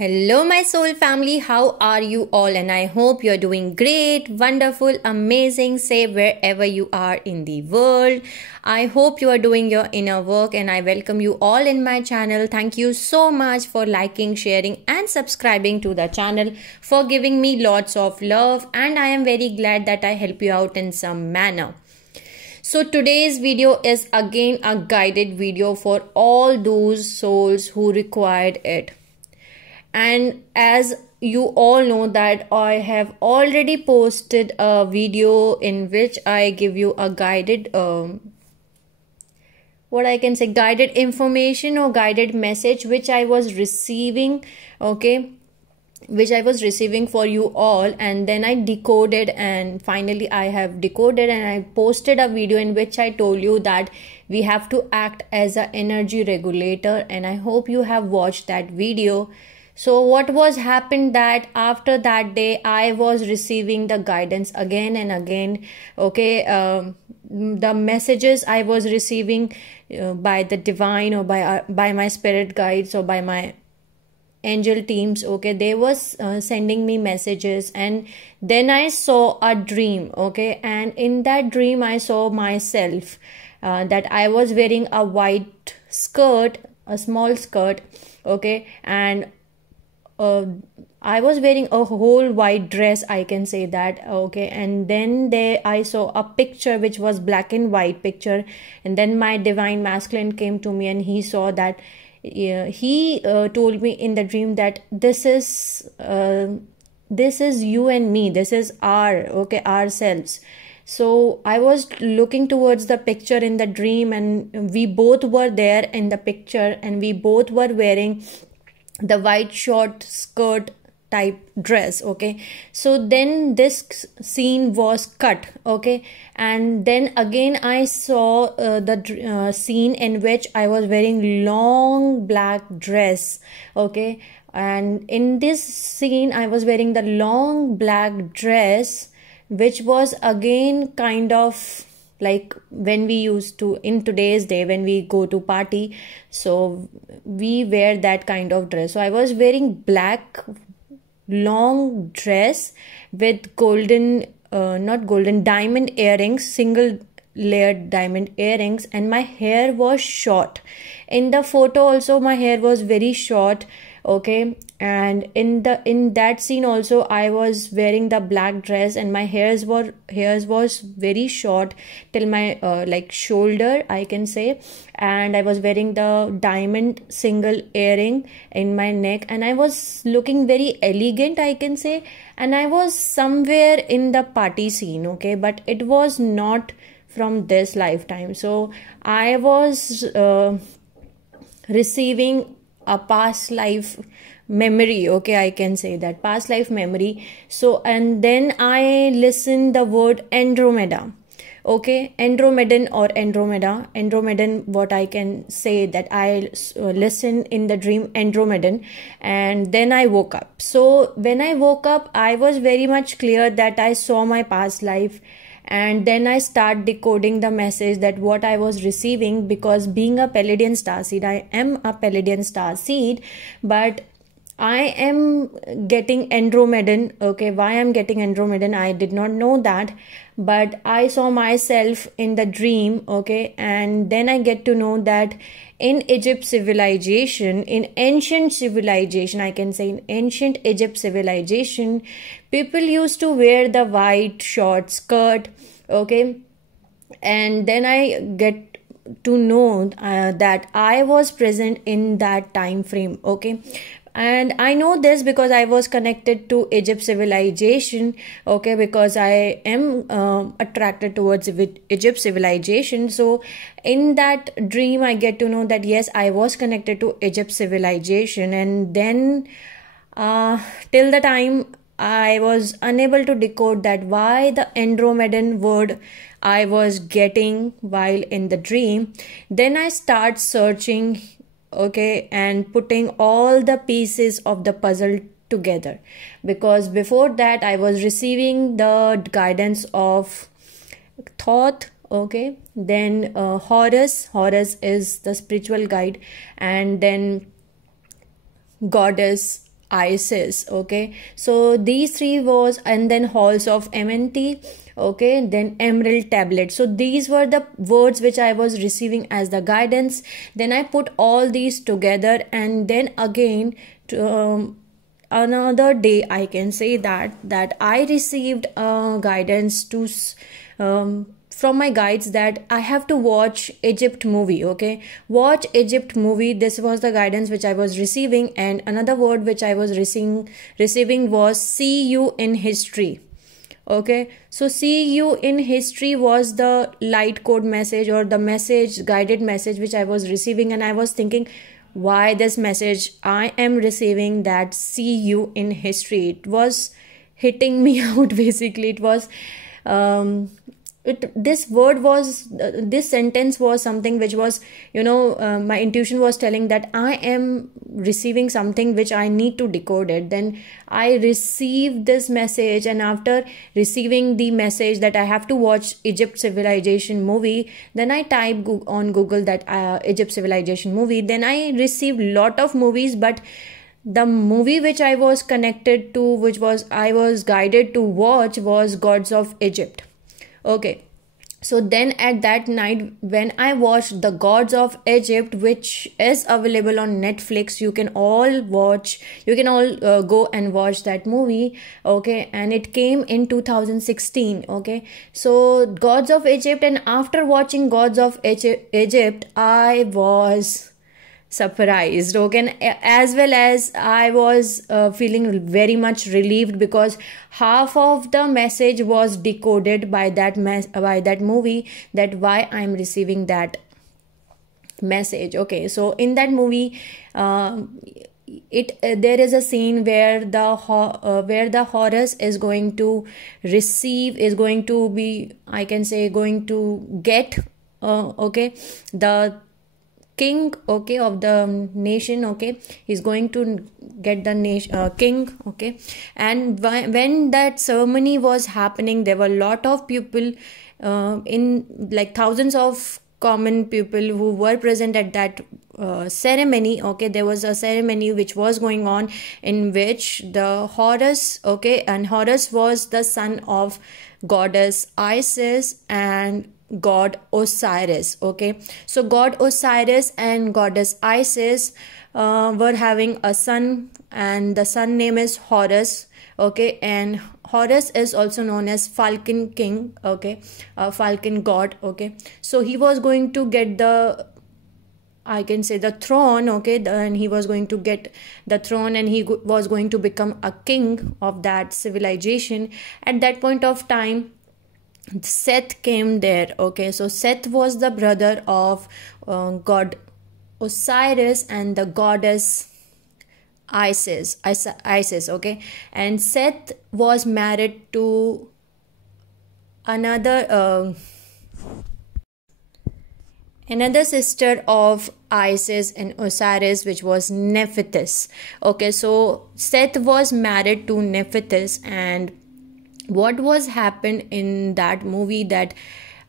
Hello, my soul family. How are you all? And I hope you're doing great, wonderful, amazing, safe wherever you are in the world. I hope you are doing your inner work, and I welcome you all in my channel. Thank you so much for liking, sharing, and subscribing to the channel, for giving me lots of love. And I am very glad that I help you out in some manner. So today's video is again a guided video for all those souls who required it. And as you all know that I have already posted a video in which I give you a guided guided information or guided message which I was receiving, which I was receiving for you all, and then I decoded, and finally I have decoded and I posted a video in which I told you that we have to act as an energy regulator, and I hope you have watched that video. So what was happened that after that day I was receiving the guidance again and again. The messages I was receiving by the divine or by my spirit guides or by my angel teams, they was sending me messages. And then I saw a dream, and in that dream I saw myself that I was wearing a white skirt, a small skirt, and I was wearing a whole white dress, I can say that, and then I saw a picture which was black and white picture, and then my divine masculine came to me and he saw that, he told me in the dream that this is you and me, this is ourselves. So I was looking towards the picture in the dream, and we both were there in the picture, and we both were wearing the white short skirt type dress. So then this scene was cut, and then again I saw the scene in which I was wearing long black dress, and in this scene I was wearing the long black dress, which was again kind of like when we used to, in today's day, when we go to party, so we wear that kind of dress. So I was wearing black long dress with diamond earrings, single layered diamond earrings, and my hair was short. In the photo also my hair was very short, and in that scene also I was wearing the black dress, and my hairs was very short till my like shoulder, I can say, and I was wearing the diamond single earring in my neck, and I was looking very elegant, I can say, and I was somewhere in the party scene, but it was not from this lifetime. So I was receiving a past life memory, I can say that, past life memory. So, and then I listened the word Andromeda, Andromedan or Andromedan, what I can say that I listened in the dream Andromedan, and then I woke up. So when I woke up I was very much clear that I saw my past life, and then I start decoding the message that what I was receiving, because being a Palladian starseed, I am a Palladian starseed, but I am getting Andromedan. Why I'm getting Andromedan, I did not know that, but I saw myself in the dream, and then I get to know that in Egypt civilization, in ancient civilization, I can say in ancient Egypt civilization, people used to wear the white short skirt, and then I get to know that I was present in that time frame, and I know this because I was connected to Egypt civilization, because I am attracted towards Egypt civilization. So in that dream I get to know that yes, I was connected to Egypt civilization, and then till the time I was unable to decode that why the Andromedan word I was getting while in the dream. Then I start searching, and putting all the pieces of the puzzle together, because before that I was receiving the guidance of Thoth, then Horus is the spiritual guide, and then goddess Isis. Okay, so these three was, and then halls of Amenti, okay, then emerald tablet. So these were the words which I was receiving as the guidance. Then I put all these together, and then again another day I can say that I received guidance to from my guides that I have to watch Egypt movie. Okay, watch Egypt movie. This was the guidance which I was receiving. And another word which I was receiving was see you in history. Okay, so see you in history was the light code message, or the message, guided message which I was receiving. And I was thinking, why this message I am receiving, that see you in history? It was hitting me out. Basically, it was this word was this sentence was something which was, my intuition was telling that I am receiving something which I need to decode it. Then I received this message, and after receiving the message that I have to watch Egypt civilization movie, then I typed on Google that Egypt civilization movie. Then I received lot of movies, but the movie which I was connected to, which was I was guided to watch, was Gods of Egypt. Okay, so then at that night when I watched the Gods of Egypt, which is available on Netflix, you can all go and watch that movie. Okay, and it came in 2016. Okay, so Gods of Egypt, and after watching Gods of Egypt, I was surprised. Okay, and as well as I was feeling very much relieved, because half of the message was decoded by that movie, that why I'm receiving that message. Okay, so in that movie there is a scene where the Horus is going to be, I can say, going to get the king, okay, of the nation. Okay, he's going to get the nation king. Okay, and when that ceremony was happening, there were a lot of people in like thousands of common people who were present at that ceremony. Okay, there was a ceremony which was going on, in which the Horus, okay, and Horus was the son of goddess Isis and god Osiris. Okay, so god Osiris and goddess Isis were having a son, and the son name is Horus. Okay, and Horus is also known as Falcon King. Okay, Falcon God. Okay, so he was going to get the, I can say, the throne. Okay, and he was going to get the throne, and he was going to become a king of that civilization. At that point of time, Seth came there. Okay, so Seth was the brother of god Osiris and the goddess Isis. Okay, and Seth was married to another sister of Isis and Osiris, which was Nephthys. Okay, so Seth was married to Nephthys. And what was happened in that movie, that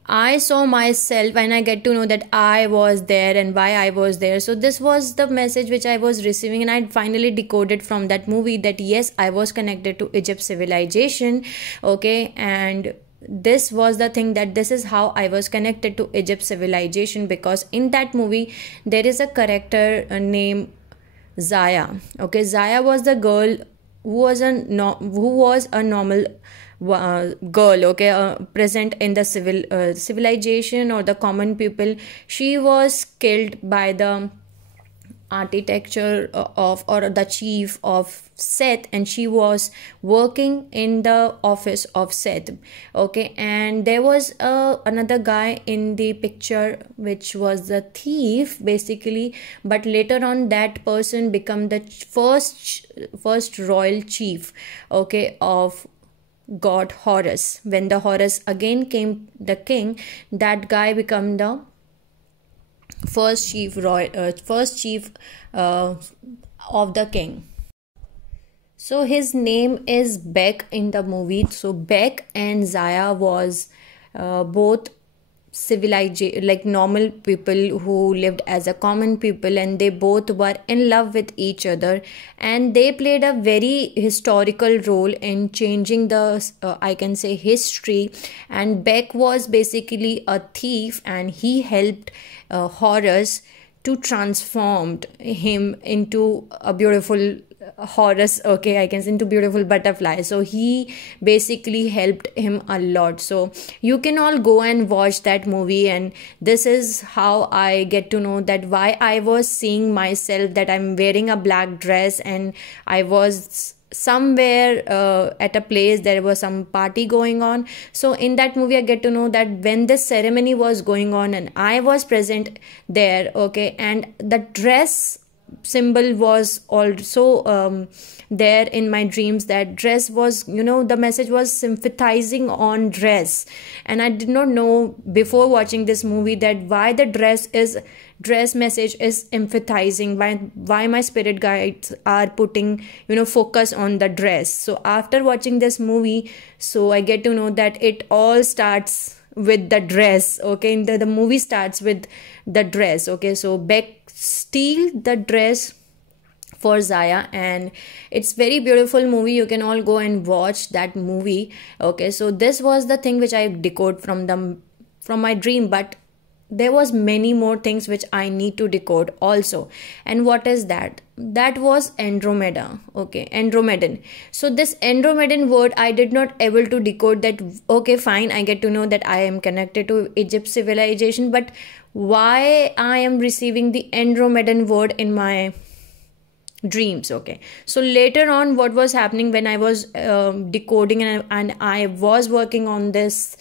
I saw myself, and I get to know that I was there and why I was there. So this was the message which I was receiving, and I finally decoded from that movie that yes, I was connected to Egypt civilization. Okay, and this was the thing, that this is how I was connected to Egypt civilization, because in that movie there is a character named Zaya. Okay, Zaya was the girl who was a normal girl. Okay, present in the civilization or the common people. She was killed by the architecture of, or the chief of Seth, and she was working in the office of Seth. Okay, and there was another guy in the picture which was the thief basically, but later on that person become the first royal chief, okay, of god Horus. When the Horus again came the king, that guy become the first chief of the king. So his name is Beck in the movie. So Beck and Zaya was both civilization, like normal people who lived as a common people, and they both were in love with each other, and they played a very historical role in changing the I can say history. And Beck was basically a thief, and he helped Horace to transformed him into a beautiful Horus, okay, I can say, into beautiful butterfly. So he basically helped him a lot. So you can all go and watch that movie, and this is how I get to know that why I was seeing myself, that I'm wearing a black dress, and I was somewhere at a place, there was some party going on. So in that movie I get to know that when this ceremony was going on and I was present there, okay, and the dress symbol was also there in my dreams. That dress was, the message was sympathizing on dress, and I did not know before watching this movie that why the dress message is empathizing, why my spirit guides are putting focus on the dress. So after watching this movie, so I get to know that it all starts with the dress, okay. The movie starts with the dress, okay. So Beck steal the dress for Zaya, and it's very beautiful movie. You can all go and watch that movie, okay. So this was the thing which I decode from my dream, but there was many more things which I need to decode also. And what is that? That was Andromeda, okay, Andromedan. So this Andromedan word I did not able to decode that. Okay, fine, I get to know that I am connected to Egypt civilization, but why I am receiving the Andromedan word in my dreams, okay. So later on, what was happening when I was decoding, and I was working on this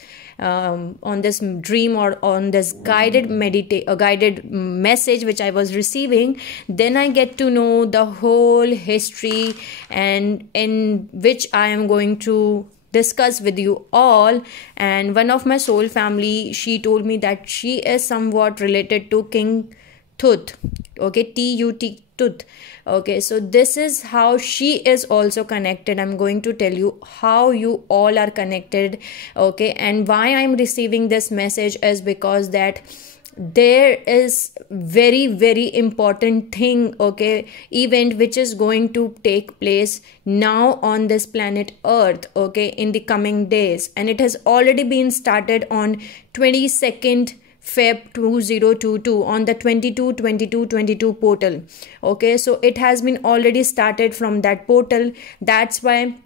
dream, or on this guided message which I was receiving, then I get to know the whole history, and in which I am going to discuss with you all. And one of my soul family, she told me that she is somewhat related to King Tut, okay, T-U-T, Tut, okay. So this is how she is also connected. I'm going to tell you how you all are connected, okay. And why I'm receiving this message is because that there is very, very important thing, okay, event which is going to take place now on this planet Earth, okay, in the coming days. And it has already been started on 22nd Feb 2022 on the 22 portal, okay. So it has been already started from that portal. That's why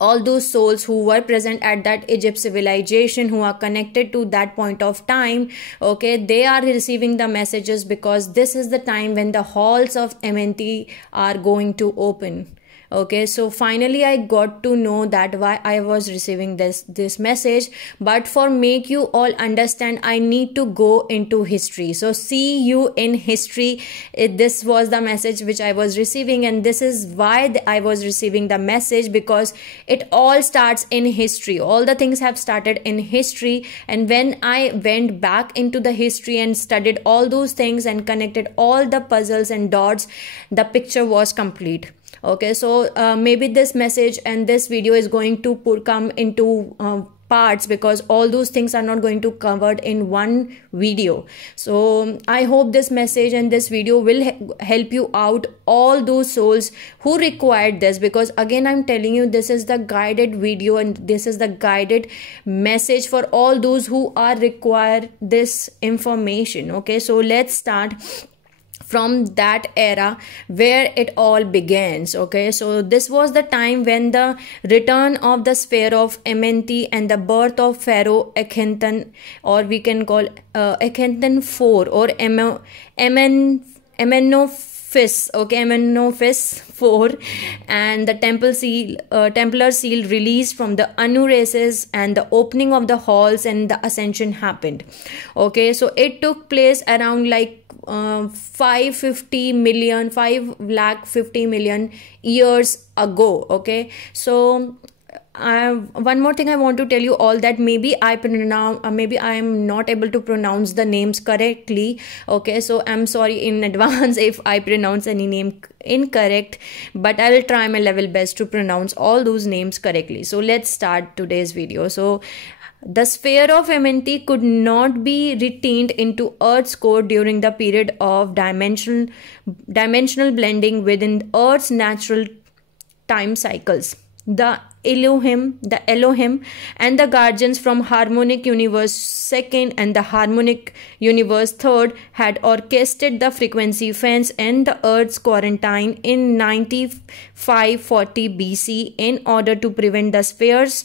all those souls who were present at that Egypt civilization, who are connected to that point of time, okay, they are receiving the messages, because this is the time when the halls of Amenti are going to open. Okay, so finally I got to know that why I was receiving this message. But for make you all understand, I need to go into history. So see you in history. This was the message which I was receiving, and this is why I was receiving the message, because it all starts in history. All the things have started in history, and when I went back into the history and studied all those things and connected all the puzzles and dots, the picture was complete. Okay, so maybe this message and this video is going to come into parts, because all those things are not going to covered in one video. So I hope this message and this video will help you out, all those souls who required this, because again I'm telling you, this is the guided video and this is the guided message for all those who are require this information. Okay, so let's start from that era where it all begins. Okay, so this was the time when the return of the sphere of Amenti and the birth of Pharaoh Akhenaten, or we can call Akhenaten IV, or Amenophis, okay, Amenophis IV, and the Templar seal released from the Anu races, and the opening of the halls and the ascension happened. Okay, so it took place around like 550 million years ago. Okay, so one more thing I want to tell you all, that maybe I am not able to pronounce the names correctly. Okay, so I'm sorry in advance if I pronounce any name incorrect, but I will try my level best to pronounce all those names correctly. So let's start today's video. So The sphere of Amenti could not be retained into Earth's core during the period of dimensional blending within Earth's natural time cycles. The Elohim and the guardians from Harmonic Universe 2nd and the Harmonic Universe 3rd had orchestrated the frequency fence and the Earth's quarantine in 9540 BC in order to prevent the spheres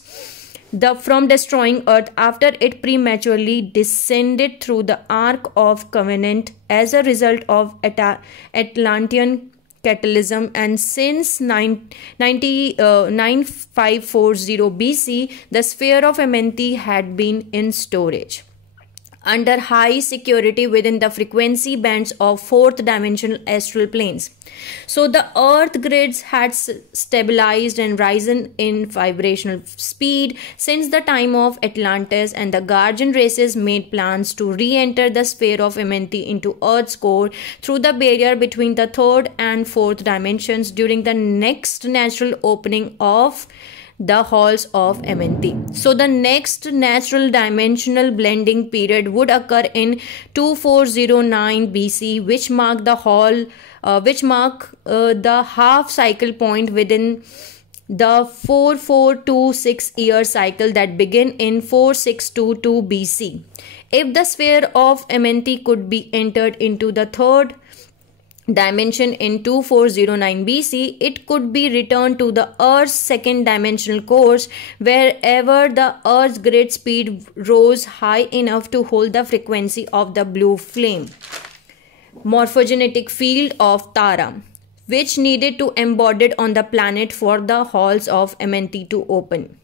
from destroying Earth after it prematurely descended through the Ark of Covenant as a result of Atlantean catalysm. And since 9540 BC, the sphere of Amenti had been in storage under high security within the frequency bands of fourth dimensional astral planes. So the Earth grids had stabilized and risen in vibrational speed since the time of Atlantis, and the guardian races made plans to re-enter the sphere of Amenti into Earth's core through the barrier between the third and fourth dimensions during the next natural opening of the halls of Amenti. So the next natural dimensional blending period would occur in 2409 BC, which mark the half cycle point within the 4426 year cycle that began in 4622 BC. If the sphere of Amenti could be entered into the third dimension in 2409 BC, it could be returned to the Earth's second dimensional course wherever the Earth's grid speed rose high enough to hold the frequency of the blue flame morphogenetic field of Tara, which needed to embodied on the planet for the halls of Amenti to open.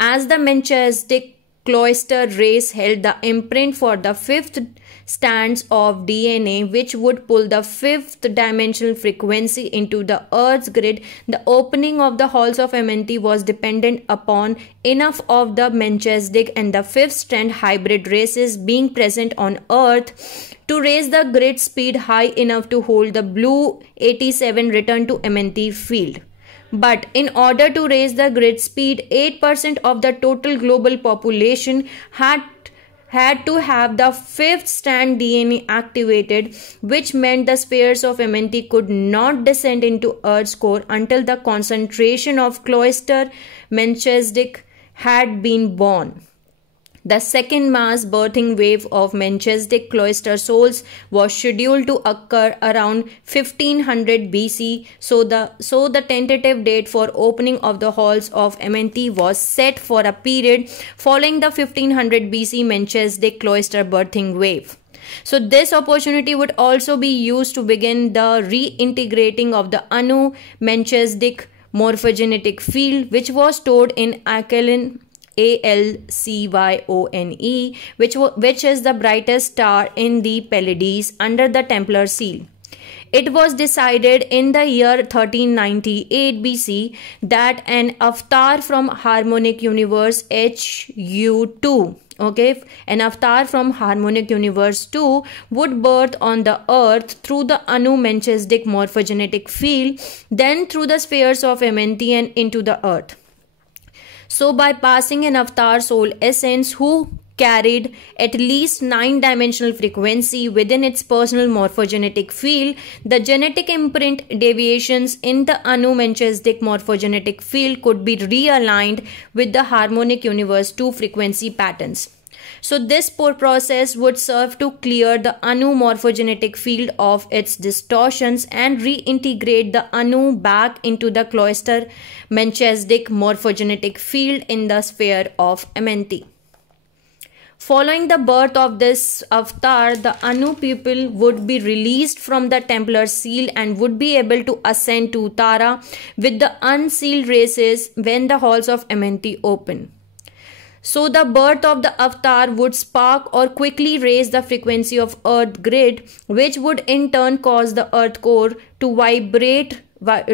As the Manchestic cloister race held the imprint for the fifth strands of DNA, which would pull the fifth dimensional frequency into the Earth's grid, the opening of the halls of Amenti was dependent upon enough of the Manchestic and the fifth strand hybrid races being present on Earth to raise the grid speed high enough to hold the blue 87 return to Amenti field. But in order to raise the grid speed, 8% of the total global population had to have the fifth strand DNA activated, which meant the spheres of Amenti could not descend into Earth's core until the concentration of cloister Manchestic had been born. The second mass birthing wave of Manchestic cloister souls was scheduled to occur around 1500 BC, so the tentative date for opening of the halls of Amenti was set for a period following the 1500 BC Manchestic cloister birthing wave. So this opportunity would also be used to begin the reintegrating of the Anu Manchestic morphogenetic field, which was stored in Alcyone, which is the brightest star in the Pleiades under the Templar seal. It was decided in the year 1398 BC that an avatar from Harmonic Universe HU2, an avatar from Harmonic Universe 2 would birth on the Earth through the Anu Manchestic morphogenetic field, then through the spheres of Amenti and into the Earth. So by passing an avatar soul essence who carried at least 9-dimensional frequency within its personal morphogenetic field, the genetic imprint deviations in the Anu Manchestic morphogenetic field could be realigned with the Harmonic Universe 2 frequency patterns. So this process would serve to clear the Anu morphogenetic field of its distortions and reintegrate the Anu back into the cloister Manchestic morphogenetic field in the sphere of Amenti. Following the birth of this avatar, the Anu people would be released from the Templar seal and would be able to ascend to Tara with the unsealed races when the halls of Amenti open. So the birth of the avatar would spark or quickly raise the frequency of Earth grid, which would in turn cause the Earth core to vibrate the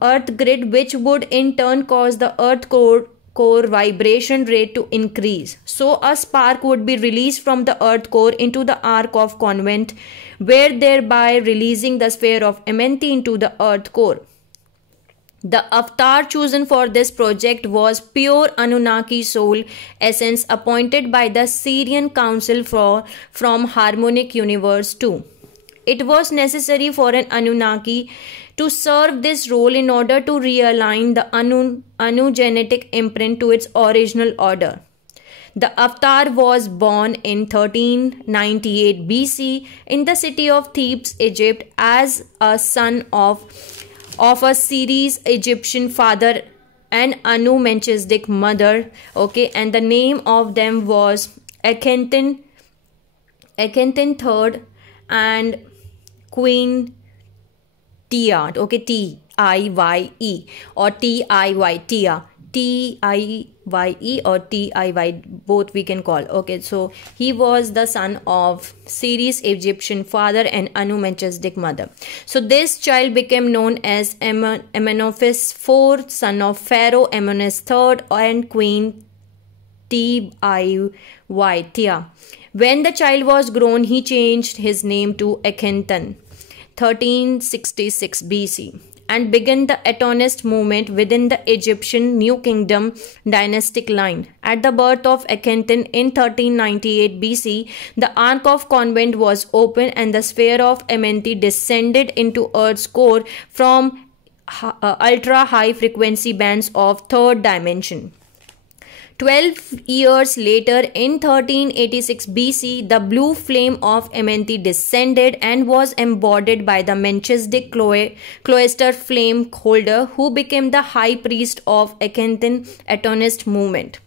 Earth grid, which would in turn cause the Earth core vibration rate to increase. So a spark would be released from the Earth core into the Ark of Covenant, where thereby releasing the sphere of Amenti into the Earth core. The avatar chosen for this project was pure Anunnaki soul essence appointed by the Syrian Council from Harmonic Universe 2. It was necessary for an Anunnaki to serve this role in order to realign the Anu genetic imprint to its original order. The avatar was born in 1398 BC in the city of Thebes, Egypt, as a son of a Ceres Egyptian father and Anu Melchizedek mother. Okay, and the name of them was Akhenaten III and Queen Tia. Okay, Tiye or Tiy, Tia. Tiye or Tiy, both we can call. Okay, so he was the son of Ceres Egyptian father and Anu Melchizedek mother. So this child became known as Amenophis IV, son of Pharaoh Amenes III and Queen Tiy, Tia. When the child was grown, he changed his name to Akhenaten, 1366 BC, and began the Atonist movement within the Egyptian New Kingdom dynastic line. At the birth of Akhenaten in 1398 BC, the Ark of Convent was opened and the sphere of Amenti descended into Earth's core from ultra-high frequency bands of third dimension. 12 years later, in 1386 BC, the blue flame of Amenti descended and was embodied by the Melchizedek cloister flame holder, who became the high priest of Akhenaten Atonist movement.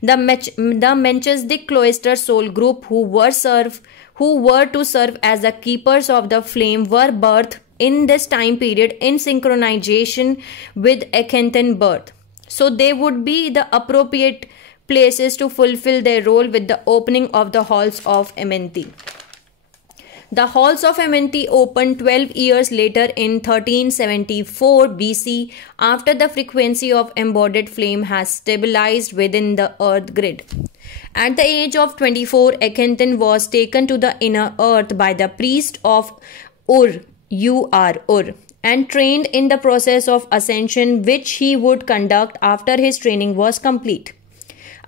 The Melchizedek cloister soul group who were to serve as the keepers of the flame were birthed in this time period in synchronization with Akhenaten birth. So they would be the appropriate places to fulfill their role with the opening of the halls of Amenti. The halls of Amenti opened 12 years later in 1374 BC after the frequency of embodied flame has stabilized within the earth grid. At the age of 24, Akhenaten was taken to the inner earth by the priest of Ur, and trained in the process of ascension which he would conduct after his training was complete.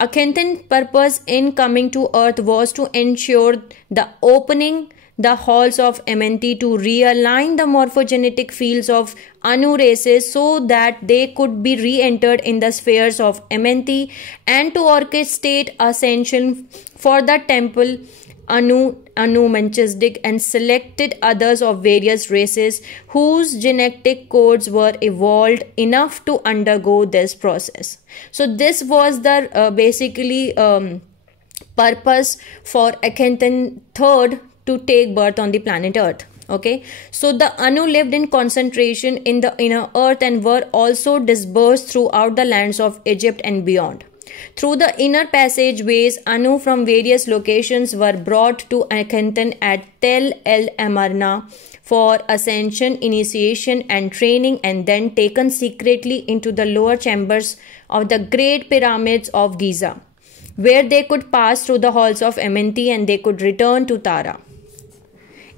Akhenaten's purpose in coming to earth was to ensure the opening the halls of Amenti to realign the morphogenetic fields of Anu races so that they could be re-entered in the spheres of Amenti, and to orchestrate ascension for the temple Anu Melchizedek and selected others of various races whose genetic codes were evolved enough to undergo this process. So this was the purpose for Akhenaten III to take birth on the planet Earth. Okay, so the Anu lived in concentration in the inner earth and were also dispersed throughout the lands of Egypt and beyond. Through the inner passageways, Anu from various locations were brought to Akhenaten at Tel El Amarna for ascension, initiation and training, and then taken secretly into the lower chambers of the great pyramids of Giza, where they could pass through the halls of Amenti and they could return to Tara.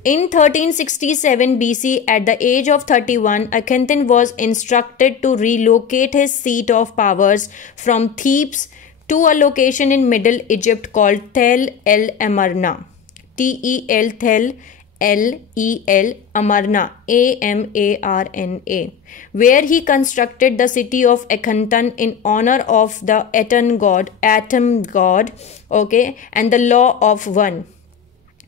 In 1367 BC, at the age of 31, Akhenaten was instructed to relocate his seat of powers from Thebes to a location in Middle Egypt called Tel El Amarna, Tel Tel L-E-L Amarna, A-M-A-R-N-A, where he constructed the city of Akhenaten in honor of the atom god, okay, and the law of one.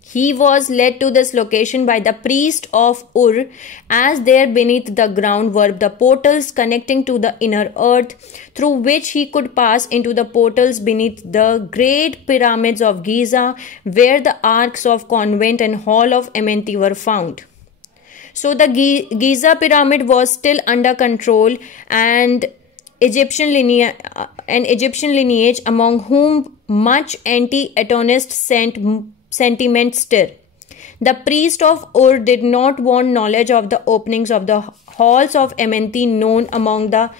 He was led to this location by the priest of Ur, as there beneath the ground were the portals connecting to the inner earth, through which he could pass into the portals beneath the great pyramids of Giza, where the arks of convent and hall of Amenti were found. So the Giza pyramid was still under control, and Egyptian lineage, among whom much anti-atonist sentiment stir. The priest of Ur did not want knowledge of the openings of the halls of Amenti known among the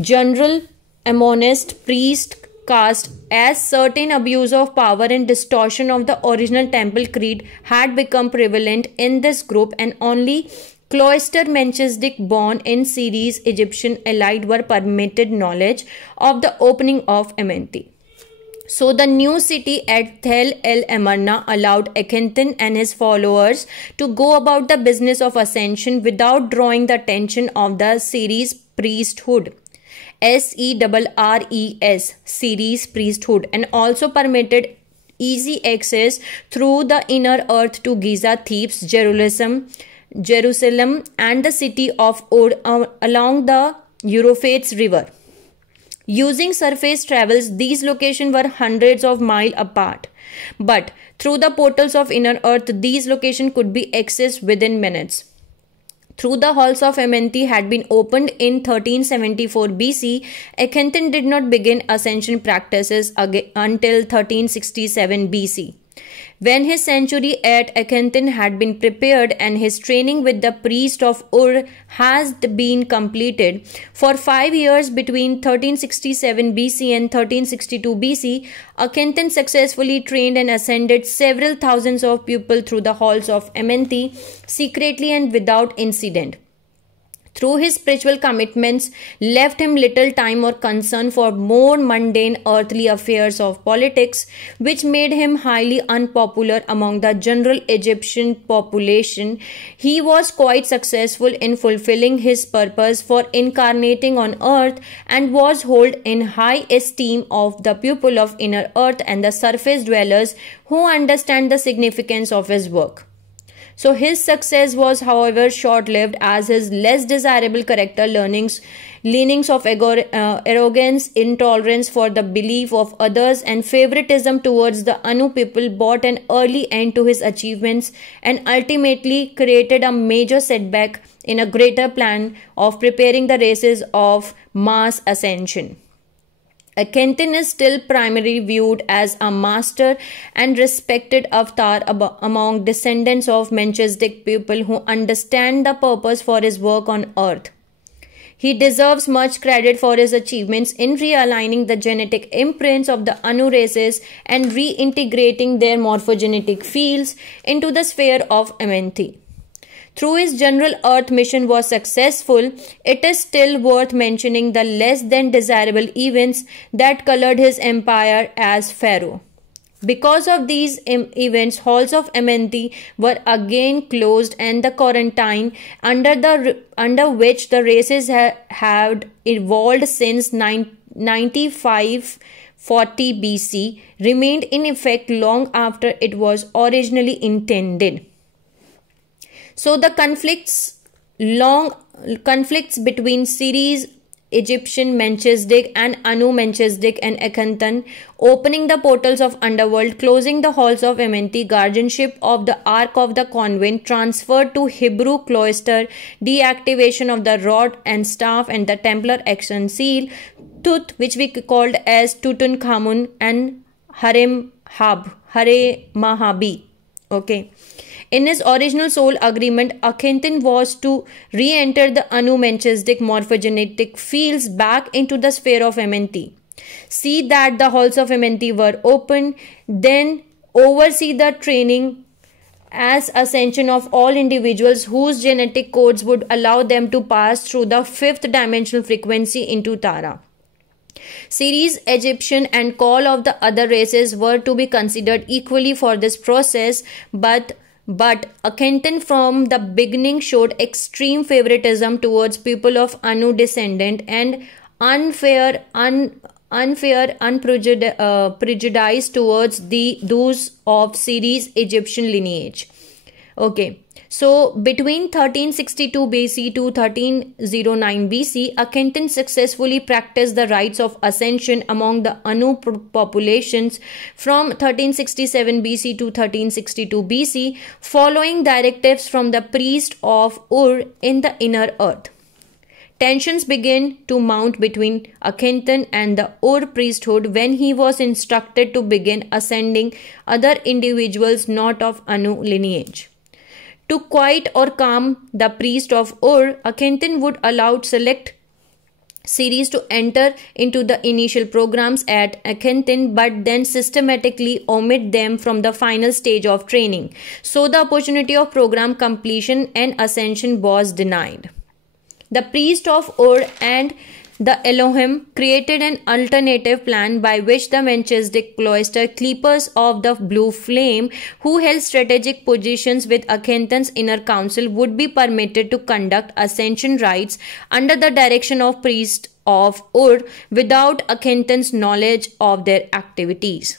general Amonist priest caste, as certain abuse of power and distortion of the original temple creed had become prevalent in this group, and only cloister Melchizedek born in Ceres Egyptian elite were permitted knowledge of the opening of Amenti. So the new city at Tel El Amarna allowed Akhenaten and his followers to go about the business of ascension without drawing the attention of the Ceres priesthood. Seres, Ceres priesthood, and also permitted easy access through the inner earth to Giza, Thebes, Jerusalem, and the city of Ur along the Euphrates River. Using surface travels, these locations were hundreds of miles apart. But through the portals of inner earth, these locations could be accessed within minutes. Through the halls of Amenti had been opened in 1374 BC, Akhenaten did not begin ascension practices until 1367 BC. When his sanctuary at Akhenaten had been prepared and his training with the priest of Ur has been completed, for 5 years between 1367 BC and 1362 BC, Akhenaten successfully trained and ascended several thousands of people through the halls of Amenti, secretly and without incident. Through his spiritual commitments, left him little time or concern for more mundane earthly affairs of politics, which made him highly unpopular among the general Egyptian population. He was quite successful in fulfilling his purpose for incarnating on earth and was held in high esteem of the people of inner earth and the surface dwellers who understand the significance of his work. So his success was, however, short-lived, as his less desirable character leanings of arrogance, intolerance for the belief of others, and favoritism towards the Anu people brought an early end to his achievements and ultimately created a major setback in a greater plan of preparing the races of mass ascension. Akhenaten is still primarily viewed as a master and respected avatar among descendants of Melchizedek people who understand the purpose for his work on earth. He deserves much credit for his achievements in realigning the genetic imprints of the Anu races and reintegrating their morphogenetic fields into the sphere of Amenti. Through his general earth mission was successful, it is still worth mentioning the less than desirable events that colored his empire as pharaoh. Because of these events, halls of Amenti were again closed and the quarantine under which the races had evolved since 9540 BC remained in effect long after it was originally intended. So the conflicts between Ceres Egyptian Melchizedek and Anu Melchizedek and Akhenaten, opening the portals of underworld, closing the halls of Amenti, guardianship of the Ark of the Convent, transferred to Hebrew cloister, deactivation of the rod and staff and the Templar action seal, Tut, which we called as Tutankhamun, and Hare-Mahabi. Okay. In his original soul agreement, Akhenaten was to re-enter the Anu Melchizedek morphogenetic fields back into the sphere of Amenti. See that the halls of Amenti were open, then oversee the training as ascension of all individuals whose genetic codes would allow them to pass through the fifth dimensional frequency into Tara. Ceres Egyptian and all of the other races were to be considered equally for this process, but Akhenaten from the beginning showed extreme favoritism towards people of Anu descendant and unprejudiced towards those of Ceres Egyptian lineage. Okay. So, between 1362 BC to 1309 BC, Akhenaten successfully practiced the rites of ascension among the Anu populations from 1367 BC to 1362 BC, following directives from the priest of Ur in the inner earth. Tensions began to mount between Akhenaten and the Ur priesthood when he was instructed to begin ascending other individuals not of Anu lineage. To quiet or calm the priest of Ur, Akhenaten would allow select series to enter into the initial programs at Akhenaten, but then systematically omit them from the final stage of training. So the opportunity of program completion and ascension was denied. The priest of Ur and the Elohim created an alternative plan by which the Melchizedek cloister keepers of the blue flame, who held strategic positions with Akhenaten's inner council, would be permitted to conduct ascension rites under the direction of priests of Ur without Akhenaten's knowledge of their activities.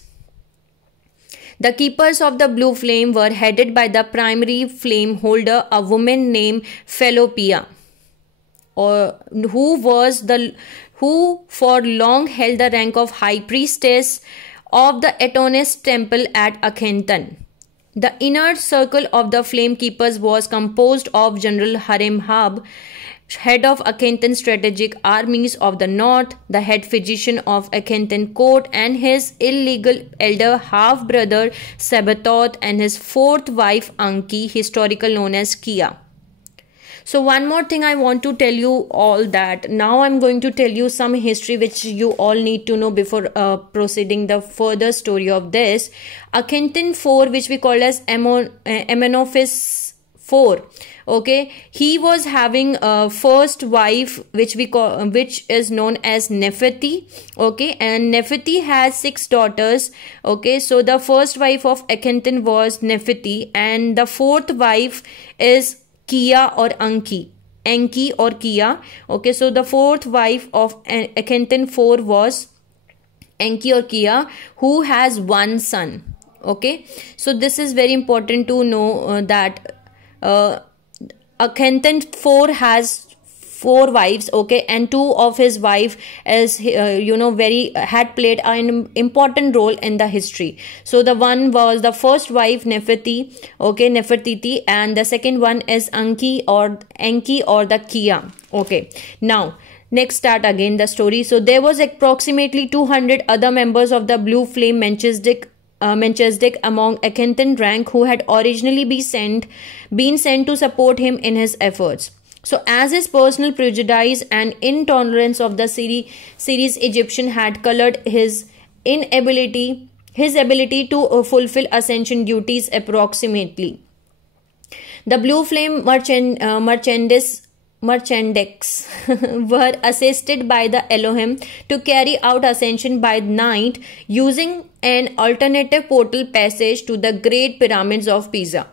The keepers of the blue flame were headed by the primary flame holder, a woman named Felopia, who for long held the rank of high priestess of the Adonis temple at Akhenaten. The inner circle of the flame keepers was composed of General Haremhab, head of Akhenaten strategic armies of the north, the head physician of Akhenaten court, and his illegal elder half-brother Sabatot, and his fourth wife Anki, historical known as Kia. So one more thing I want to tell you all, that now I'm going to tell you some history which you all need to know before proceeding the further story of this. Akhenaten IV, which we call as Amenophis IV, okay, he was having a first wife which is known as Neferti, okay, and Neferti has 6 daughters, okay. So the first wife of Akhenaten was Neferti, and the fourth wife is Kia or Enki or Kia, okay. So the fourth wife of Akhenaten IV was Enki or Kia, who has one son, okay. So this is very important to know that Akhenaten IV has 4 wives, okay, and 2 of his wife is had played an important role in the history. So the one was the first wife Neferti, okay, Nefertiti, and the second one is Enki or the Kia, okay. Now next start again the story. So there was approximately 200 other members of the blue flame Melchizedek among Akhenaten rank who had originally been sent to support him in his efforts. So as his personal prejudice and intolerance of the Syrian Egyptian had colored his ability to fulfill ascension duties approximately, the blue flame merchandeks were assisted by the Elohim to carry out ascension by night using an alternative portal passage to the Great Pyramids of Pisa.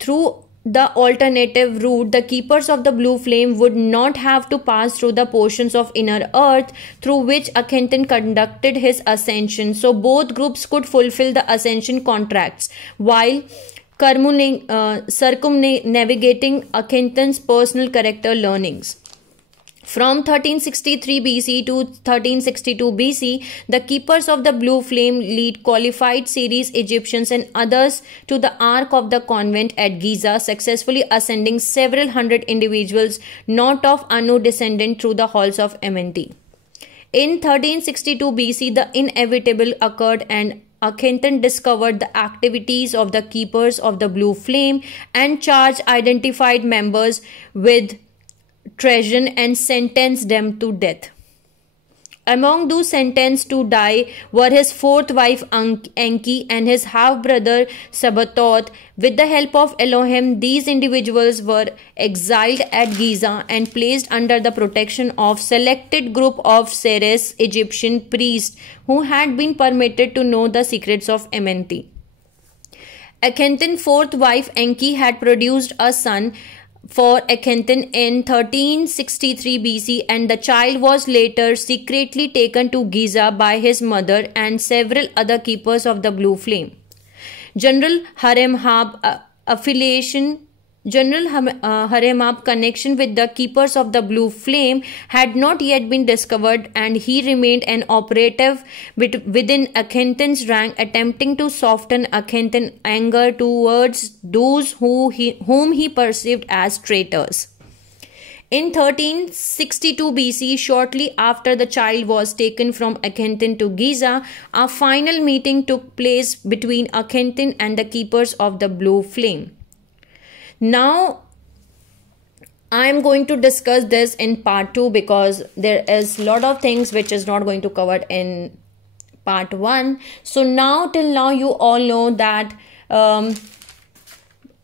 Through the alternative route, the keepers of the blue flame would not have to pass through the portions of inner earth through which Akhenaten conducted his ascension. So both groups could fulfill the ascension contracts while circumnavigating Akhenaten's personal character learnings. From 1363 BC to 1362 BC, the keepers of the blue flame lead qualified Syrian Egyptians and others to the Ark of the Convent at Giza, successfully ascending several hundred individuals not of Anu descendant through the halls of Amenti. In 1362 BC, the inevitable occurred and Akhenaten discovered the activities of the keepers of the blue flame and charged identified members with treason and sentenced them to death. Among those sentenced to die were his fourth wife Enki and his half-brother Sabatot. With the help of Elohim, these individuals were exiled at Giza and placed under the protection of selected group of Syrian Egyptian priests who had been permitted to know the secrets of Amenti. Akhenaten's fourth wife Enki had produced a son for Akhenaten in 1363 BC, and the child was later secretly taken to Giza by his mother and several other keepers of the blue flame. General Haremhab connection with the keepers of the blue flame had not yet been discovered, and he remained an operative within Akhenaten's rank, attempting to soften Akhenaten's anger towards those whom he perceived as traitors. In 1362 BC, shortly after the child was taken from Akhenaten to Giza, a final meeting took place between Akhenaten and the keepers of the blue flame. Now, I'm going to discuss this in part 2 because there is a lot of things which is not going to cover in part 1. So now till now you all know that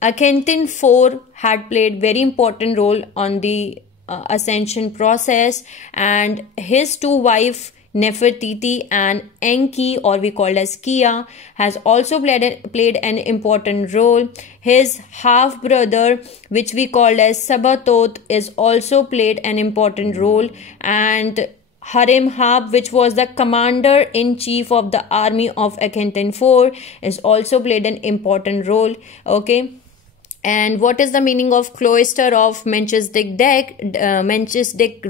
Akhenaten 4 had played very important role on the ascension process, and his two wives Nefertiti and Enki, or we call as Kia, has also played an important role. His half brother, which we call as Sabatot, is also played an important role, and Haremhab, which was the commander in chief of the army of Akhenaten 4, is also played an important role. Okay. And what is the meaning of cloister of Melchizedek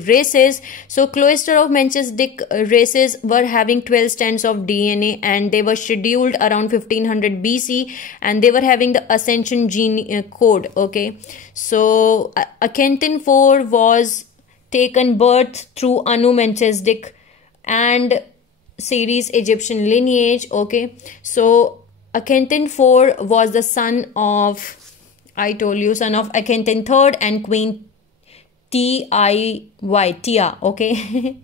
races? So cloister of Melchizedek races were having 12 strands of DNA, and they were scheduled around 1500 BC, and they were having the ascension gene code. Okay, so Akhenaten 4 was taken birth through Anu Melchizedek and series Egyptian lineage. Okay, so Akhenaten 4 was the son of, I told you, son of Akhenaten III and Queen Tia, okay.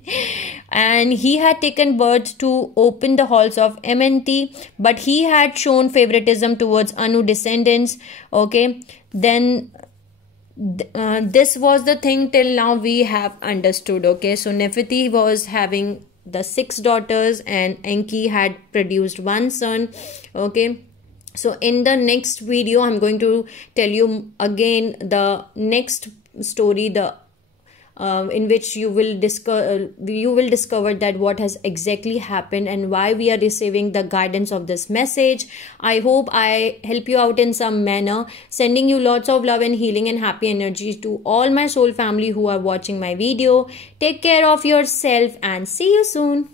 And he had taken birth to open the halls of Amenti, but he had shown favoritism towards Anu descendants, okay. Then this was the thing till now we have understood, okay. So Nefertiti was having the 6 daughters and Enki had produced 1 son, okay. So in the next video I'm going to tell you again the next story, the in which you will discover that what has exactly happened and why we are receiving the guidance of this message. I hope I help you out in some manner, sending you lots of love and healing and happy energy to all my soul family who are watching my video. Take care of yourself and see you soon.